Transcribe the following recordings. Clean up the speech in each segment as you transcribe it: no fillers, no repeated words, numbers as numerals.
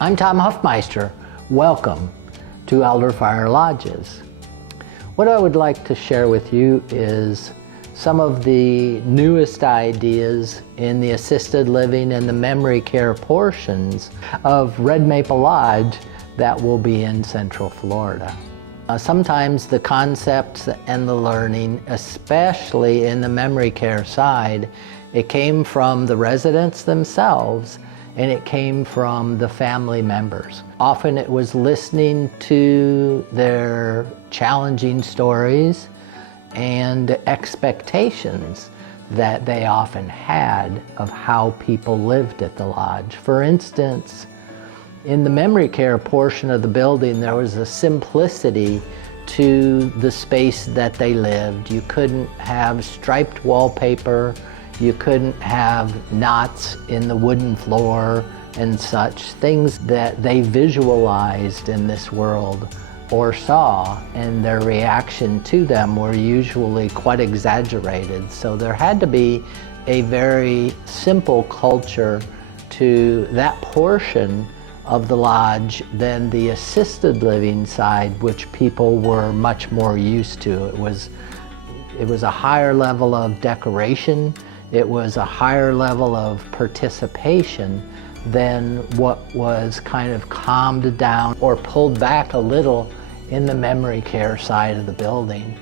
I'm Tom Hofmeister. Welcome to Elderfire Lodges. What I would like to share with you is some of the newest ideas in the assisted living and the memory care portions of Red Maple Lodge that will be in Central Florida. Sometimes the concepts and the learning, especially in the memory care side, it came from the residents themselves and it came from the family members. Often it was listening to their challenging stories and expectations that they often had of how people lived at the lodge. For instance, in the memory care portion of the building, there was a simplicity to the space that they lived. You couldn't have striped wallpaper, you couldn't have knots in the wooden floor and such, things that they visualized in this world or saw, and their reaction to them were usually quite exaggerated. So there had to be a very simple culture to that portion of the lodge than the assisted living side, which people were much more used to. It was a higher level of decoration. It was a higher level of participation than what was kind of calmed down or pulled back a little in the memory care side of the building.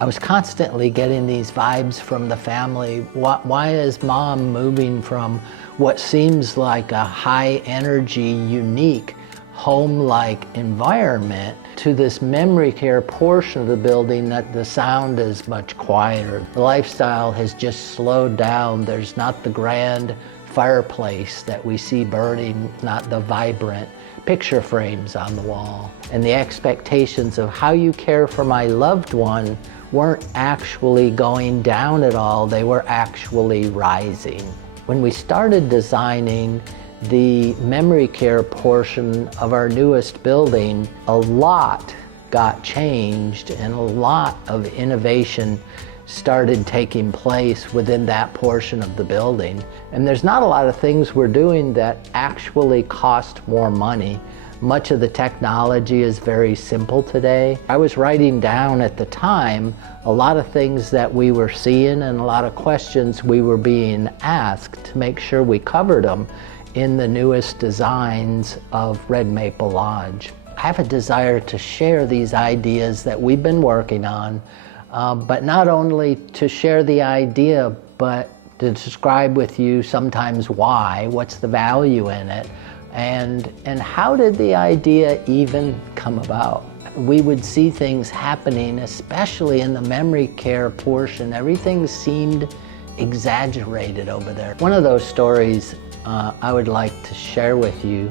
I was constantly getting these vibes from the family. Why is mom moving from what seems like a high energy, unique, home-like environment to this memory care portion of the building that the sound is much quieter? The lifestyle has just slowed down. There's not the grand fireplace that we see burning, not the vibrant picture frames on the wall. And the expectations of how you care for my loved one weren't actually going down at all, they were actually rising. When we started designing the memory care portion of our newest building, a lot got changed and a lot of innovation started taking place within that portion of the building. And there's not a lot of things we're doing that actually cost more money. Much of the technology is very simple today. I was writing down at the time a lot of things that we were seeing and a lot of questions we were being asked to make sure we covered them in the newest designs of Red Maple Lodge. I have a desire to share these ideas that we've been working on, but not only to share the idea, but to describe with you sometimes why, what's the value in it, and how did the idea even come about. We would see things happening, especially in the memory care portion. Everything seemed exaggerated over there. One of those stories I would like to share with you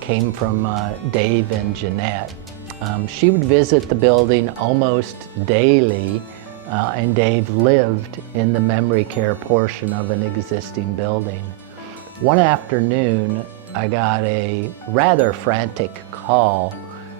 came from Dave and Jeanette. She would visit the building almost daily, and Dave lived in the memory care portion of an existing building. One afternoon, I got a rather frantic call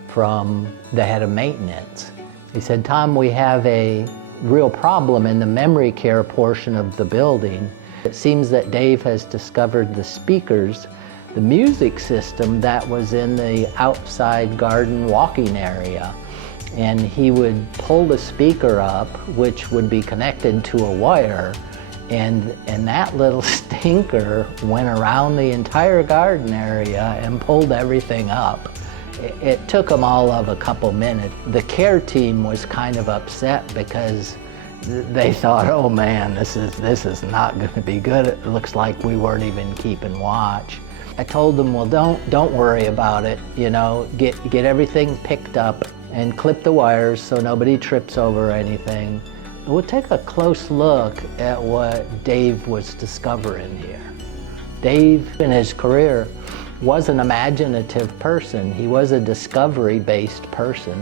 from the head of maintenance. He said, "Tom, we have a real problem in the memory care portion of the building. It seems that Dave has discovered the speakers, the music system that was in the outside garden walking area. And he would pull the speaker up, which would be connected to a wire, and that little stinker went around the entire garden area and pulled everything up." It took them all of a couple minutes. The care team was kind of upset because they thought, oh man, this is not going to be good. It looks like we weren't even keeping watch. I told them, well, don't worry about it. You know, get everything picked up and clip the wires so nobody trips over anything. We'll take a close look at what Dave was discovering here. Dave, in his career, was an imaginative person. He was a discovery-based person,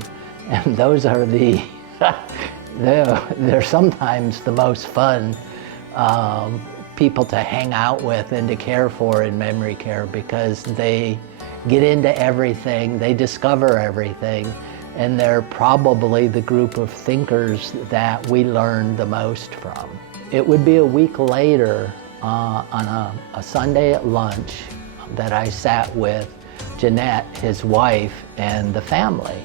and those are they're sometimes the most fun people to hang out with and to care for in memory care, because they get into everything, they discover everything, and they're probably the group of thinkers that we learn the most from. It would be a week later on a Sunday at lunch. that I sat with Jeanette, his wife, and the family.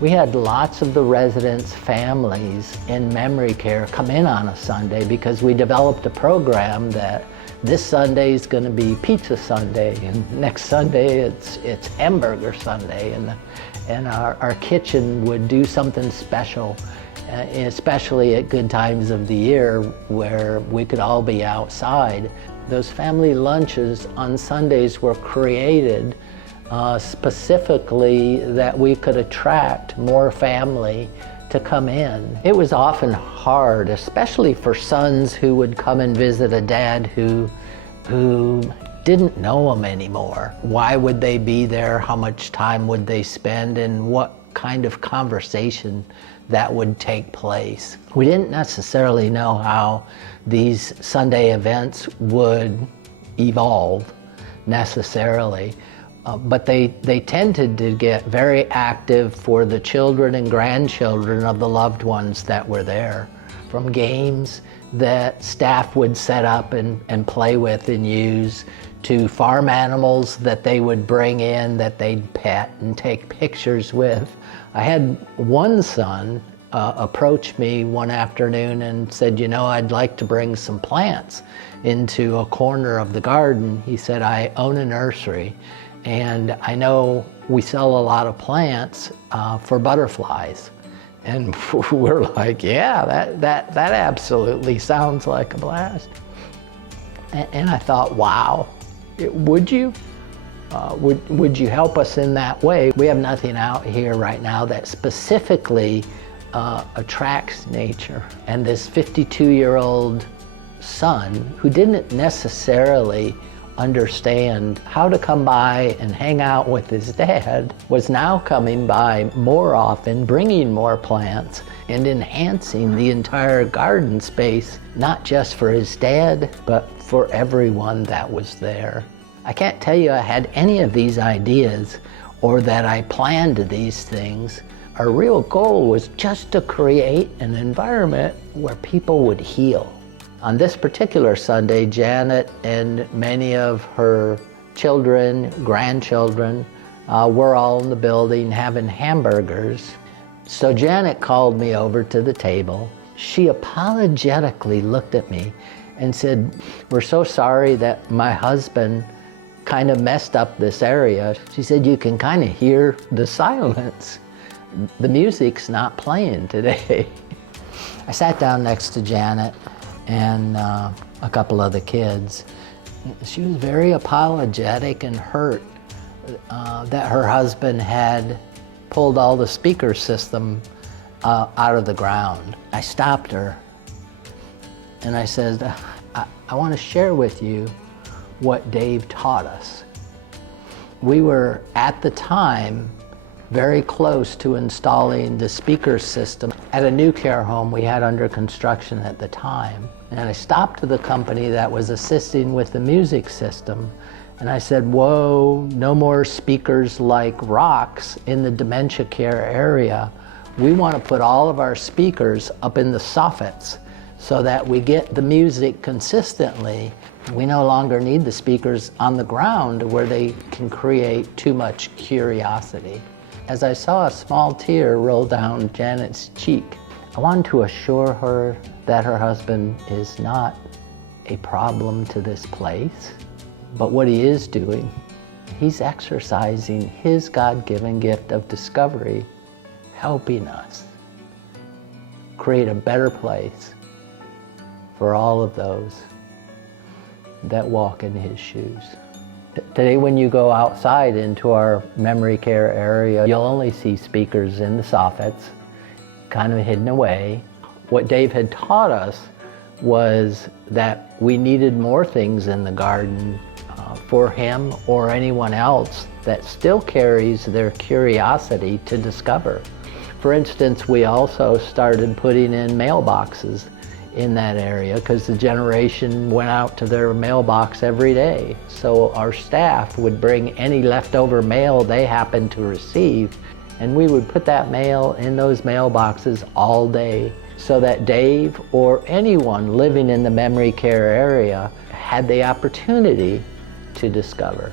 We had lots of the residents' families in memory care come in on a Sunday because we developed a program that this Sunday is going to be Pizza Sunday, and next Sunday it's Hamburger Sunday, and our kitchen would do something special, especially at good times of the year where we could all be outside. Those family lunches on Sundays were created specifically that we could attract more family to come in. It was often hard, especially for sons who would come and visit a dad who didn't know him anymore. Why would they be there? How much time would they spend? And what kind of conversation that would take place? We didn't necessarily know how these Sunday events would evolve necessarily. But they tended to get very active for the children and grandchildren of the loved ones that were there. From games that staff would set up and play with and use, to farm animals that they would bring in that they'd pet and take pictures with. I had one son approach me one afternoon and said, you know, I'd like to bring some plants into a corner of the garden. He said, I own a nursery, and I know we sell a lot of plants for butterflies. And we're like, yeah, that absolutely sounds like a blast. And I thought, wow, would you? Would you help us in that way? We have nothing out here right now that specifically attracts nature. And this 52-year-old son, who didn't necessarily understand how to come by and hang out with his dad, was now coming by more often, bringing more plants and enhancing the entire garden space, not just for his dad, but for everyone that was there. I can't tell you I had any of these ideas or that I planned these things. Our real goal was just to create an environment where people would heal. On this particular Sunday, Janet and many of her children, grandchildren, were all in the building having hamburgers. So Janet called me over to the table. She apologetically looked at me and said, we're so sorry that my husband kind of messed up this area. She said, you can kind of hear the silence. The music's not playing today. I sat down next to Janet and a couple of the kids. She was very apologetic and hurt that her husband had pulled all the speaker system out of the ground. I stopped her and I said, I want to share with you what Dave taught us. We were at the time very close to installing the speaker system at a new care home we had under construction at the time. And I stopped to the company that was assisting with the music system, and I said, whoa, no more speakers like rocks in the dementia care area. We want to put all of our speakers up in the soffits so that we get the music consistently. We no longer need the speakers on the ground where they can create too much curiosity. As I saw a small tear roll down Janet's cheek, I wanted to assure her that her husband is not a problem to this place, but what he is doing, he's exercising his God-given gift of discovery, helping us create a better place for all of those that walk in his shoes. Today, when you go outside into our memory care area, you'll only see speakers in the soffits, kind of hidden away. What Dave had taught us was that we needed more things in the garden for him or anyone else that still carries their curiosity to discover. For instance, we also started putting in mailboxes in that area because the generation went out to their mailbox every day. So our staff would bring any leftover mail they happened to receive, and we would put that mail in those mailboxes all day so that Dave or anyone living in the memory care area had the opportunity to discover.